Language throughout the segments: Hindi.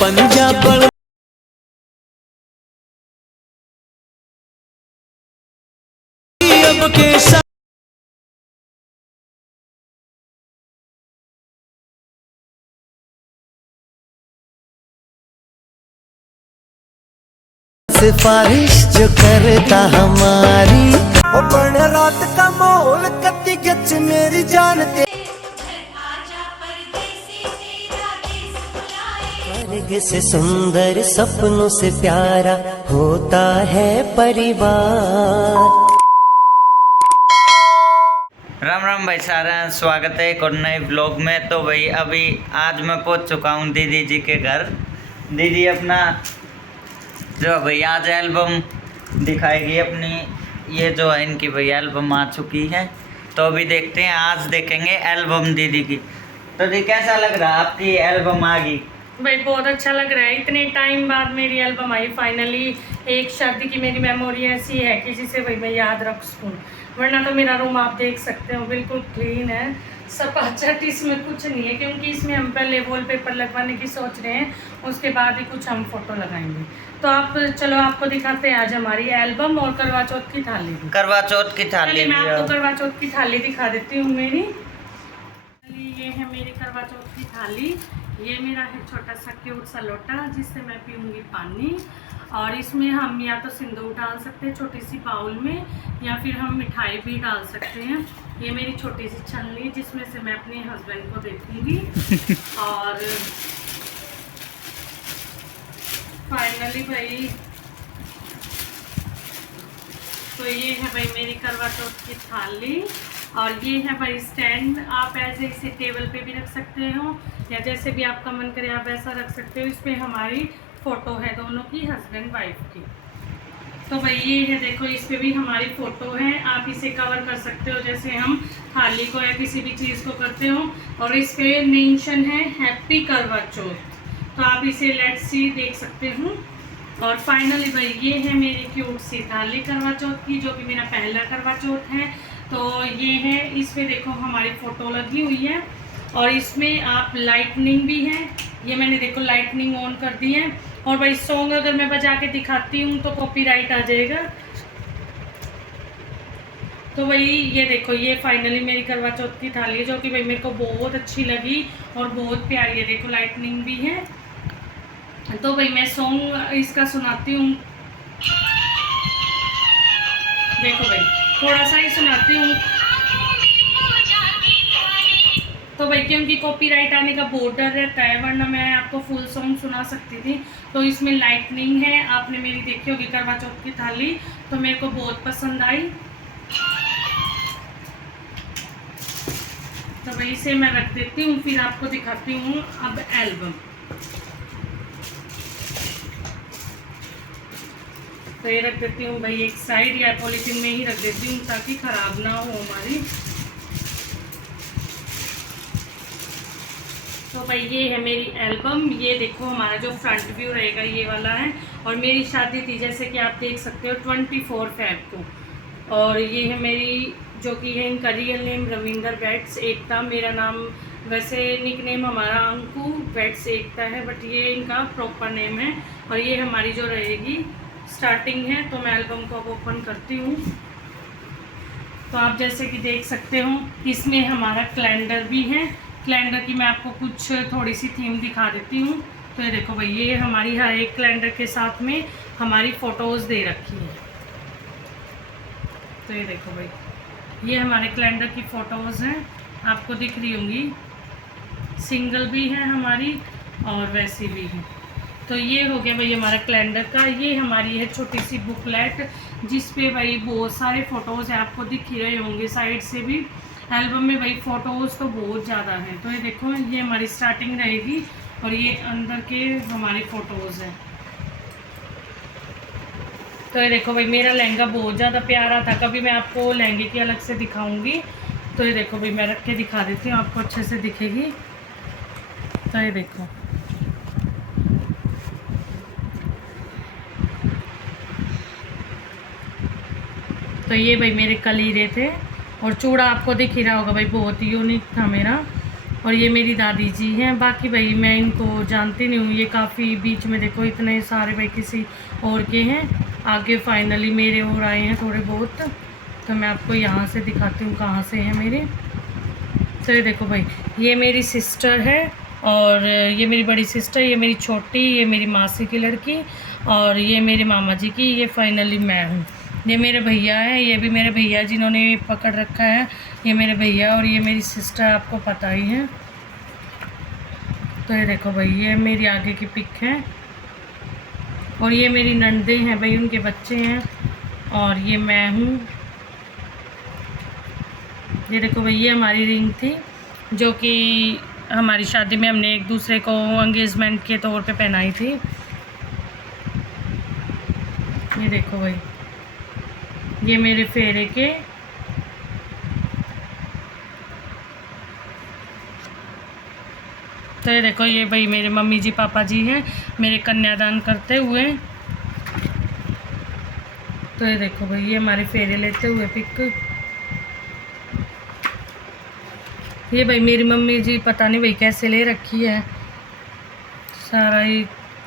पंजाब अब के सिफारिश जो करता हमारी अपन रात का माहौल कत्ती गच मेरी जानते स्वर्ग से सुंदर सपनों से प्यारा होता है परिवार। राम राम भाई सारा, स्वागत है एक और नए ब्लॉग में। तो भाई अभी आज मैं पहुंच चुका हूं दीदी जी के घर। दीदी अपना जो भाई आज एल्बम दिखाएगी अपनी, ये जो है इनकी भाई एल्बम आ चुकी है। तो अभी देखते हैं, आज देखेंगे एल्बम दीदी की। तो दी कैसा लग रहा है आपकी एल्बम आ गई? भाई बहुत अच्छा लग रहा है, इतने टाइम बाद मेरी एल्बम आई फाइनली। एक शादी की मेरी मेमोरी ऐसी है कि जिसे भाई मैं याद रख सकूँ, वरना तो मेरा रूम आप देख सकते हो बिल्कुल क्लीन है, सब अच्छा, इसमें कुछ नहीं है, क्योंकि इसमें हम पहले वॉलपेपर लगवाने की सोच रहे हैं, उसके बाद ही कुछ हम फोटो लगाएंगे। तो आप चलो आपको दिखाते हैं आज हमारी एल्बम और करवा चौथ की थाली। करवा चौथ की थाली मैं आपको करवा चौथ की थाली दिखा देती हूँ मेरी। ये है मेरी करवा चौथ की थाली। ये मेरा है छोटा सा क्यूट सा लोटा जिससे मैं पीऊँगी पानी, और इसमें हम या तो सिंदूर डाल सकते हैं छोटी सी बाउल में, या फिर हम मिठाई भी डाल सकते हैं। ये मेरी छोटी सी छलनी जिसमें से मैं अपने हस्बैंड को देखूँगी। और फाइनली भाई तो ये है भाई मेरी करवा चौथ की थाली। और ये है भाई स्टैंड, आप ऐसे इसे टेबल पे भी रख सकते हो, या जैसे भी आपका मन करे आप ऐसा रख सकते हो। इसमें हमारी फ़ोटो है दोनों की, हस्बैंड वाइफ की। तो भाई ये है, देखो इस पे भी हमारी फ़ोटो है। आप इसे कवर कर सकते हो जैसे हम थाली को या किसी भी चीज़ को करते हो। और इस पे मेंशन है हैप्पी करवा चौथ, तो आप इसे लेट्स सी देख सकते हो। और फाइनली भाई ये है मेरी क्यूट सी थाली करवा चौथ की, जो कि मेरा पहला करवा चौथ है। तो ये है, इस पे देखो हमारी फ़ोटो लगी हुई है, और इसमें आप लाइटनिंग भी है। ये मैंने देखो लाइटनिंग ऑन कर दी है। और भाई सॉन्ग अगर मैं बजा के दिखाती हूँ तो कॉपीराइट आ जाएगा। तो भाई ये देखो, ये फाइनली मेरी करवा चौथ की थाली है, जो कि भाई मेरे को बहुत अच्छी लगी और बहुत प्यारी है। देखो लाइटनिंग भी है। तो भाई मैं सॉन्ग इसका सुनाती हूँ, देखो भाई थोड़ा सा ही सुनाती हूँ। तो भाई क्योंकि कॉपीराइट आने का बहुत डर रहता है, वरना मैं आपको फुल सॉन्ग सुना सकती थी। तो इसमें लाइटनिंग है, आपने मेरी देखी होगी करवा चौथ की थाली, तो मेरे को बहुत पसंद आई। तो भाई इसे मैं रख देती हूँ, फिर आपको दिखाती हूँ अब एल्बम। तो ये रख देती हूँ भाई एक साइड, या पॉलीथीन में ही रख देती हूँ ताकि ख़राब ना हो हमारी। तो भाई ये है मेरी एल्बम। ये देखो हमारा जो फ्रंट व्यू रहेगा ये वाला है। और मेरी शादी थी जैसे कि आप देख सकते हो 24 फेब को। और ये है मेरी, जो कि है इनका रियल नेम रविंदर वेट्स एकता। मेरा नाम वैसे निक नेम हमारा अंकु वेट्स एकता है, बट ये इनका प्रॉपर नेम है। और ये हमारी जो रहेगी स्टार्टिंग है। तो मैं एल्बम को अब ओपन करती हूँ। तो आप जैसे कि देख सकते हो इसमें हमारा कैलेंडर भी है। कैलेंडर की मैं आपको कुछ थोड़ी सी थीम दिखा देती हूँ। तो ये देखो भाई, ये हमारी हर एक कैलेंडर के साथ में हमारी फ़ोटोज़ दे रखी है। तो ये देखो भाई, ये हमारे कैलेंडर की फ़ोटोज़ हैं, आपको दिख रही होंगी। सिंगल भी है हमारी और वैसी भी है। तो ये हो गया भाई हमारा कैलेंडर का। ये हमारी है छोटी सी बुकलेट, जिस पे भाई बहुत सारे फ़ोटोज़ हैं, आपको दिख ही रहे होंगे साइड से भी। एल्बम में भाई फ़ोटोज़ तो बहुत ज़्यादा हैं। तो ये देखो, ये हमारी स्टार्टिंग रहेगी, और ये अंदर के हमारी फ़ोटोज़ हैं। तो ये देखो भाई, मेरा लहंगा बहुत ज़्यादा प्यारा था, कभी मैं आपको लहंगे की अलग से दिखाऊंगी। तो ये देखो भाई, मैं रख के दिखा देती हूँ, आपको अच्छे से दिखेगी। तो ये देखो, तो ये भाई मेरे कलीरे थे, और चूड़ा आपको दिख ही रहा होगा भाई, बहुत यूनिक था मेरा। और ये मेरी दादी जी हैं। बाकी भाई मैं इनको जानती नहीं हूँ, ये काफ़ी बीच में देखो इतने सारे भाई किसी और के हैं, आगे फाइनली मेरे और आए हैं थोड़े बहुत। तो मैं आपको यहाँ से दिखाती हूँ कहाँ से हैं मेरे। तो ये देखो भाई, ये मेरी सिस्टर है, और ये मेरी बड़ी सिस्टर, ये मेरी छोटी, ये मेरी मासी की लड़की, और ये मेरे मामा जी की, ये फाइनली मैं हूँ। ये मेरे भैया हैं, ये भी मेरे भैया जिन्होंने पकड़ रखा है, ये मेरे भैया, और ये मेरी सिस्टर आपको पता ही है। तो ये देखो भाई, ये मेरी आगे की पिक है, और ये मेरी नंदे हैं भाई, उनके बच्चे हैं, और ये मैं हूँ। ये देखो भाई, ये हमारी रिंग थी जो कि हमारी शादी में हमने एक दूसरे को एंगेजमेंट के तौर पे पहनाई थी। ये देखो भाई, ये मेरे फेरे के, तो ये देखो, ये भाई मेरे मम्मी जी पापा जी हैं मेरे कन्यादान करते हुए। तो ये देखो भाई, ये हमारे फेरे लेते हुए पिक। ये भाई मेरी मम्मी जी पता नहीं भाई कैसे ले रखी है, सारा ही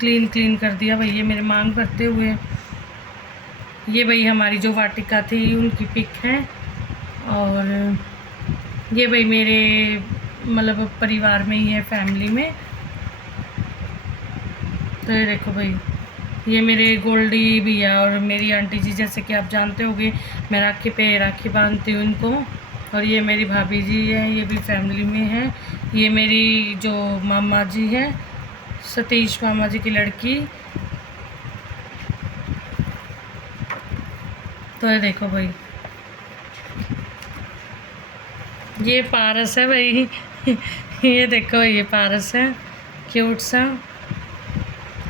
क्लीन कर दिया भाई, ये मेरे मांग भरते हुए। ये भाई हमारी जो वाटिका थी उनकी पिक है, और ये भाई मेरे मतलब परिवार में ही है, फैमिली में। तो ये देखो भाई, ये मेरे गोल्डी भैया और मेरी आंटी जी, जैसे कि आप जानते होंगे मैं राखी पे राखी बांधती हूँ इनको। और ये मेरी भाभी जी है, ये भी फैमिली में है। ये मेरी जो मामा जी है, सतीश मामा जी की लड़की। तो ये देखो भाई, ये पारस है भाई ये देखो, ये पारस है क्यूट सा।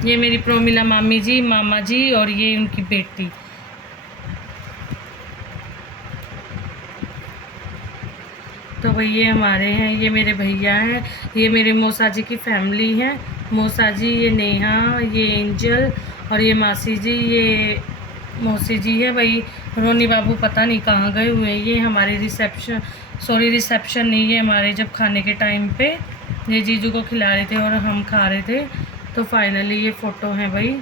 ये मेरी प्रोमिला मामी जी, मामा जी, और ये उनकी बेटी। तो भाई ये हमारे हैं, ये मेरे भैया हैं, ये मेरे मौसा जी की फैमिली है। मौसा जी, ये नेहा, ये एंजल, और ये मासी जी, ये मौसी जी है भाई। रोनी बाबू पता नहीं कहाँ गए हुए हैं। ये हमारे रिसेप्शन नहीं, ये हमारे जब खाने के टाइम पे ये जीजू को खिला रहे थे और हम खा रहे थे। तो फाइनली ये फ़ोटो है भाई।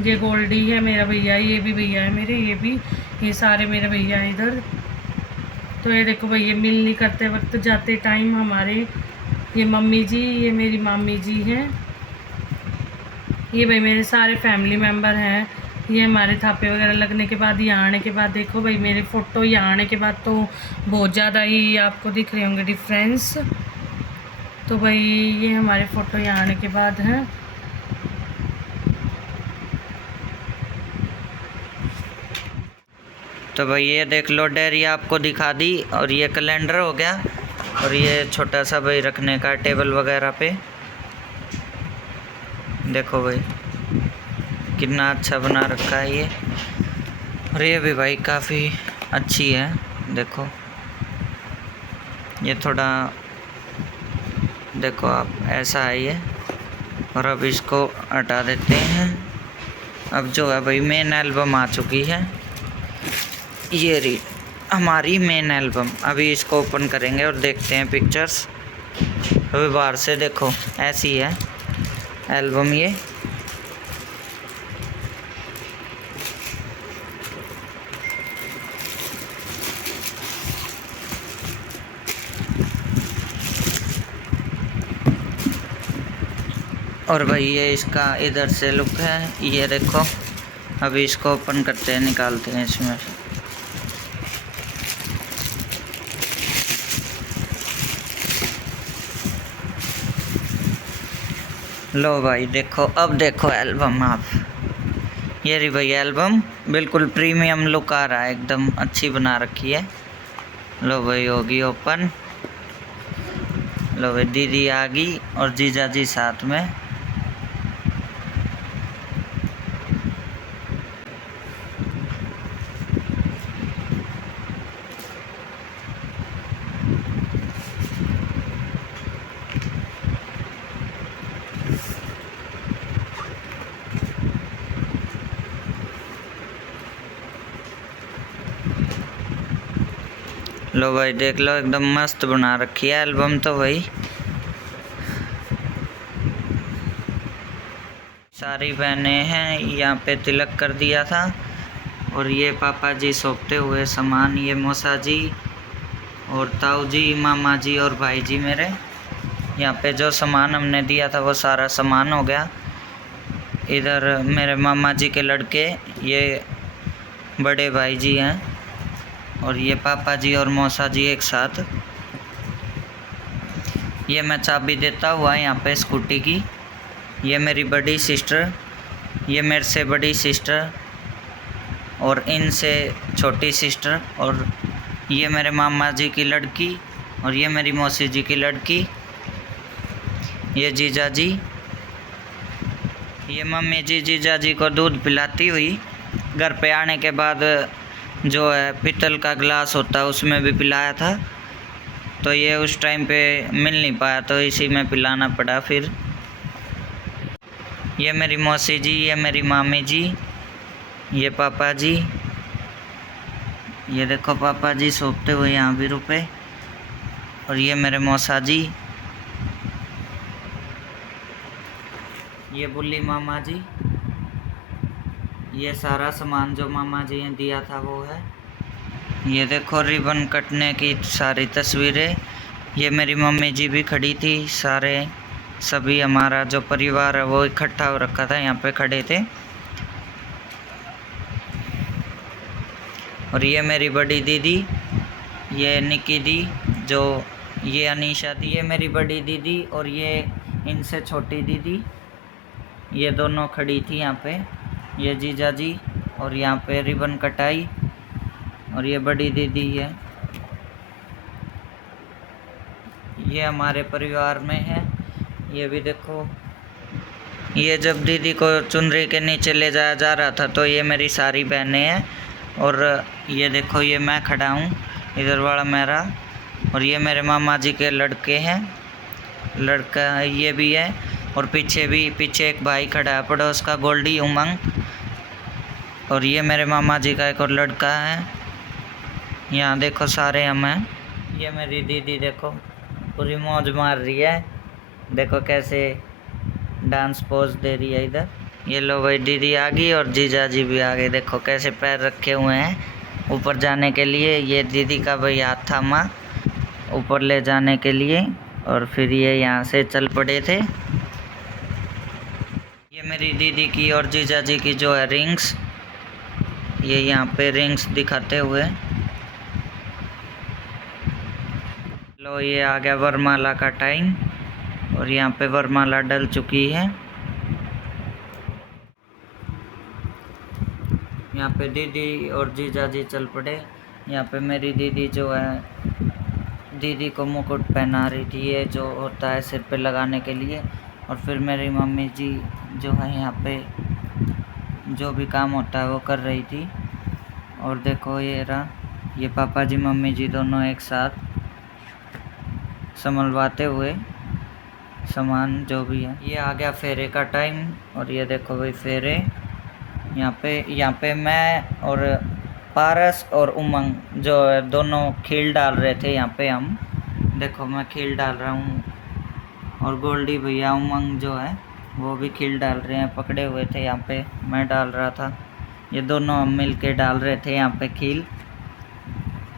ये गोल्डी है मेरा भैया, ये भी भैया है मेरे, ये भी, ये सारे मेरे भैया हैं इधर। तो ये देखो भाई, ये मिलनी करते वक्त जाते टाइम हमारे, ये मम्मी जी, ये मेरी मामी जी हैं। ये भाई मेरे सारे फैमिली मेम्बर हैं। ये हमारे थापे वगैरह लगने के बाद, यहाँ आने के बाद देखो भाई मेरे फ़ोटो यहाँ आने के बाद तो बहुत ज़्यादा ही आपको दिख रहे होंगे डिफरेंस। तो भाई ये हमारे फ़ोटो यहाँ आने के बाद हैं। तो भाई ये देख लो, डायरी आपको दिखा दी, और ये कैलेंडर हो गया, और ये छोटा सा भाई रखने का टेबल वगैरह पे। देखो भाई कितना अच्छा बना रखा है ये, और ये भी भाई काफ़ी अच्छी है। देखो ये थोड़ा, देखो आप, ऐसा है ये। और अब इसको हटा देते हैं। अब जो है भाई मेन एल्बम आ चुकी है, ये रही हमारी मेन एल्बम। अभी इसको ओपन करेंगे और देखते हैं पिक्चर्स। अभी बाहर से देखो ऐसी है एल्बम ये। और भाई ये इसका इधर से लुक है, ये देखो। अभी इसको ओपन करते हैं, निकालते हैं इसमें से। लो भाई देखो, अब देखो एल्बम आप। ये रही भाई एल्बम, बिल्कुल प्रीमियम लुक आ रहा है, एकदम अच्छी बना रखी है। लो भाई होगी ओपन। लो भाई दीदी आ गई और जीजा जी साथ में। लो भाई देख लो, एकदम मस्त बना रखी है एल्बम तो भाई। सारी बहनें हैं, यहाँ पे तिलक कर दिया था। और ये पापा जी सौंपते हुए सामान, ये मौसा जी और ताऊ जी, मामा जी और भाई जी मेरे। यहाँ पे जो सामान हमने दिया था वो सारा सामान हो गया। इधर मेरे मामा जी के लड़के, ये बड़े भाई जी हैं, और ये पापा जी और मौसा जी एक साथ। ये मैं चाबी देता हुआ यहाँ पे स्कूटी की। ये मेरी बड़ी सिस्टर, ये मेरे से बड़ी सिस्टर, और इनसे छोटी सिस्टर, और ये मेरे मामा जी की लड़की, और ये मेरी मौसी जी की लड़की, ये जीजा जी। ये मम्मी जी जीजा जी को दूध पिलाती हुई। घर पे आने के बाद जो है पीतल का गिलास होता है उसमें भी पिलाया था, तो ये उस टाइम पे मिल नहीं पाया तो इसी में पिलाना पड़ा फिर। ये मेरी मौसी जी, ये मेरी मामी जी, ये पापा जी। ये देखो पापा जी सौंपते हुए यहाँ भी रुपए, और ये मेरे मौसा जी, ये बुल्ली मामा जी। ये सारा सामान जो मामा जी ने दिया था वो है। ये देखो रिबन कटने की सारी तस्वीरें। ये मेरी मम्मी जी भी खड़ी थी, सारे सभी हमारा जो परिवार है वो इकट्ठा हो रखा था, यहाँ पे खड़े थे। और ये मेरी बड़ी दीदी, ये निकी दी, जो ये अनीशा दी, ये मेरी बड़ी दीदी, और ये इनसे छोटी दीदी, ये दोनों खड़ी थी यहाँ पे। ये जीजा जी, और यहाँ पे रिबन कटाई, और ये बड़ी दीदी है। ये हमारे परिवार में है। ये भी देखो, ये जब दीदी को चुनरी के नीचे ले जाया जा रहा था तो ये मेरी सारी बहनें हैं। और ये देखो, ये मैं खड़ा हूँ, इधर वाला मेरा, और ये मेरे मामा जी के लड़के हैं, लड़का ये भी है। और पीछे एक भाई खड़ा है पड़ोस का, गोल्डी उमंग। और ये मेरे मामा जी का एक और लड़का है। यहाँ देखो सारे हम हैं। ये मेरी दीदी देखो पूरी मौज मार रही है, देखो कैसे डांस पोज दे रही है इधर। ये लो भाई, दीदी आ गई और जीजा जी भी आ गए। देखो कैसे पैर रखे हुए हैं ऊपर जाने के लिए। ये दीदी का भाई हाथ थामा ऊपर ले जाने के लिए, और फिर ये यहाँ से चल पड़े थे। ये मेरी दीदी की और जीजा जी की जो है रिंग्स, ये यहाँ पे रिंग्स दिखाते हुए। लो ये आ गया वरमाला का टाइम, और यहाँ पे वरमाला डल चुकी है। यहाँ पे दीदी और जीजा जी चल पड़े। यहाँ पे मेरी दीदी जो है, दीदी को मुकुट पहना रही थी, ये जो होता है सिर पे लगाने के लिए। और फिर मेरी मम्मी जी जो है यहाँ पे जो भी काम होता है वो कर रही थी। और देखो ये रहा, ये पापा जी मम्मी जी दोनों एक साथ संभलवाते हुए सामान जो भी है। ये आ गया फेरे का टाइम, और ये देखो भाई फेरे। यहाँ पे मैं और पारस और उमंग जो है दोनों खील डाल रहे थे। यहाँ पे हम देखो, मैं खील डाल रहा हूँ, और गोल्डी भैया उमंग जो है वो भी खील डाल रहे हैं, पकड़े हुए थे। यहाँ पे मैं डाल रहा था, ये दोनों हम मिल के डाल रहे थे यहाँ पे खील।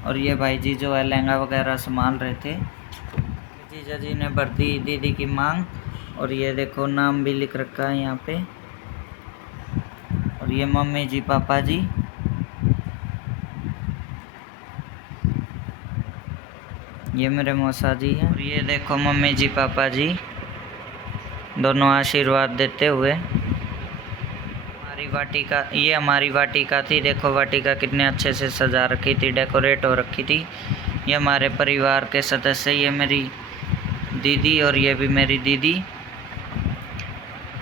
और ये भाई जी जो है लहंगा वगैरह संभाल रहे थे। जीजा जी ने भर दी दीदी की मांग, और ये देखो नाम भी लिख रखा है यहाँ पे। और ये मम्मी जी पापा जी, ये मेरे मौसा जी हैं। और ये देखो मम्मी जी पापा जी दोनों आशीर्वाद देते हुए। हमारी वाटिका, ये हमारी वाटिका थी। देखो वाटिका कितने अच्छे से सजा रखी थी, डेकोरेट हो रखी थी। ये हमारे परिवार के सदस्य, ये मेरी दीदी और ये भी मेरी दीदी,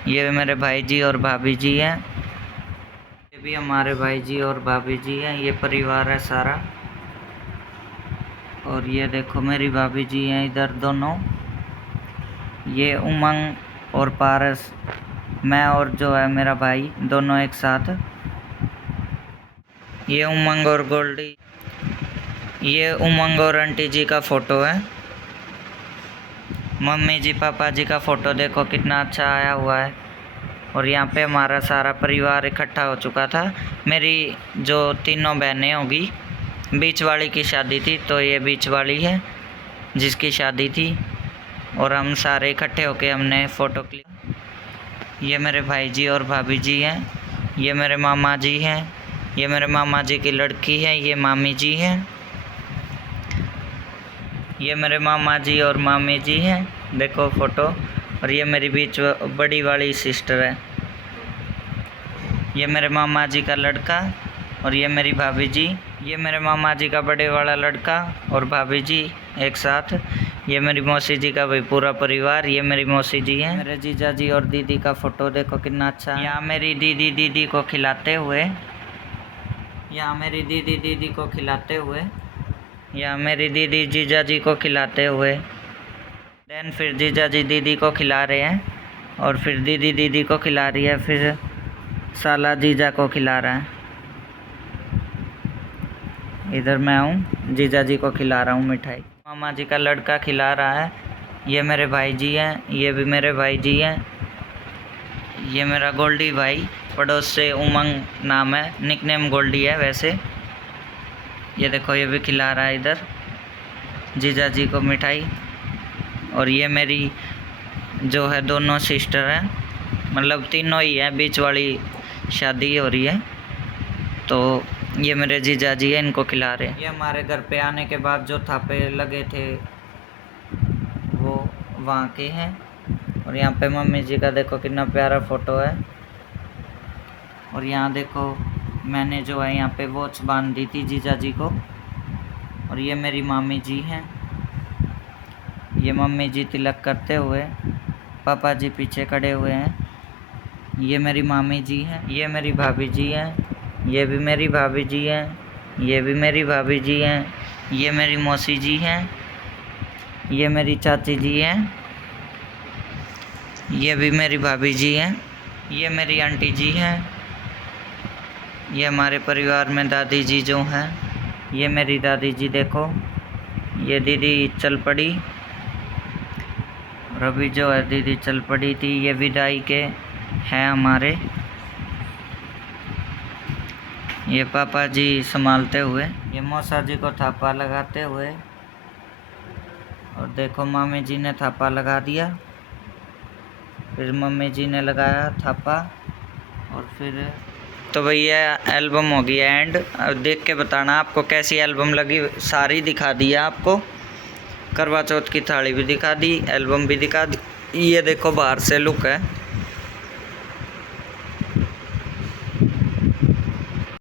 ये मेरे भाई जी और भाभी जी हैं, ये भी हमारे भाई जी और भाभी जी हैं। ये परिवार है सारा। और ये देखो मेरी भाभी जी हैं इधर दोनों, ये उमंग और पारस, मैं और जो है मेरा भाई दोनों एक साथ। ये उमंग और गोल्डी, ये उमंग और आंटी जी का फ़ोटो है। मम्मी जी पापा जी का फ़ोटो देखो कितना अच्छा आया हुआ है। और यहाँ पे हमारा सारा परिवार इकट्ठा हो चुका था। मेरी जो तीनों बहनें होगी, बीच वाली की शादी थी, तो ये बीच वाली है जिसकी शादी थी, और हम सारे इकट्ठे होके हमने फ़ोटो क्लिक। ये मेरे भाई जी और भाभी जी हैं, ये मेरे मामा जी हैं, ये मेरे मामा जी की लड़की है, ये मामी जी हैं, ये मेरे मामा जी और मामी जी हैं, देखो फ़ोटो। और ये मेरी बीच बड़ी वाली सिस्टर है, ये मेरे मामा जी का लड़का, और ये मेरी भाभी जी, ये मेरे मामा जी का बड़े वाला लड़का और भाभी जी एक साथ, ये मेरी मौसी जी का भाई पूरा परिवार, ये मेरी मौसी जी हैं। मेरे जीजा जी और दीदी का फ़ोटो देखो कितना अच्छा है। यहाँ मेरी दीदी को खिलाते हुए, यहाँ मेरी दीदी को खिलाते हुए, यहाँ मेरी दीदी जीजा जी को खिलाते हुए, देन फिर जीजा जी दीदी को खिला रहे हैं, और फिर दीदी को खिला रही है, फिर साला जीजा को खिला रहा है। इधर मैं हूँ, जीजा जी को खिला रहा हूँ मिठाई, मामा जी का लड़का खिला रहा है। ये मेरे भाई जी हैं, ये भी मेरे भाई जी हैं, ये मेरा गोल्डी भाई, पड़ोस से उमंग नाम है, निकनेम गोल्डी है वैसे। ये देखो ये भी खिला रहा है इधर जीजा जी को मिठाई। और ये मेरी जो है दोनों सिस्टर हैं, मतलब तीनों ही हैं, बीच वाली शादी हो रही है, तो ये मेरे जीजा जी हैं, इनको खिला रहे हैं। ये हमारे घर पे आने के बाद जो थापे लगे थे वो वहाँ के हैं। और यहाँ पे मम्मी जी का देखो कितना प्यारा फ़ोटो है। और यहाँ देखो मैंने जो है यहाँ पे वॉच बांध दी थी जीजा जी को। और ये मेरी मामी जी हैं, ये मम्मी जी तिलक करते हुए, पापा जी पीछे खड़े हुए हैं। ये मेरी मामी जी हैं, ये मेरी भाभी जी हैं, ये भी मेरी भाभी जी हैं, ये भी मेरी भाभी जी हैं, ये मेरी मौसी जी हैं, ये मेरी चाची जी हैं, ये भी मेरी भाभी जी हैं, ये मेरी आंटी जी हैं, ये हमारे परिवार में दादी जी जो हैं, ये मेरी दादी जी देखो, ये दीदी चल पड़ी, और अभी जो है दीदी चल पड़ी थी। ये विदाई के हैं हमारे, ये पापा जी संभालते हुए, ये मौसा जी को थापा लगाते हुए, और देखो मामी जी ने थापा लगा दिया, फिर मम्मी जी ने लगाया थापा, और फिर तो भैया एल्बम हो गई एंड। अब देख के बताना आपको कैसी एल्बम लगी, सारी दिखा दिया आपको, करवा चौथ की थाली भी दिखा दी, एल्बम भी दिखा दी। ये देखो बाहर से लुक है।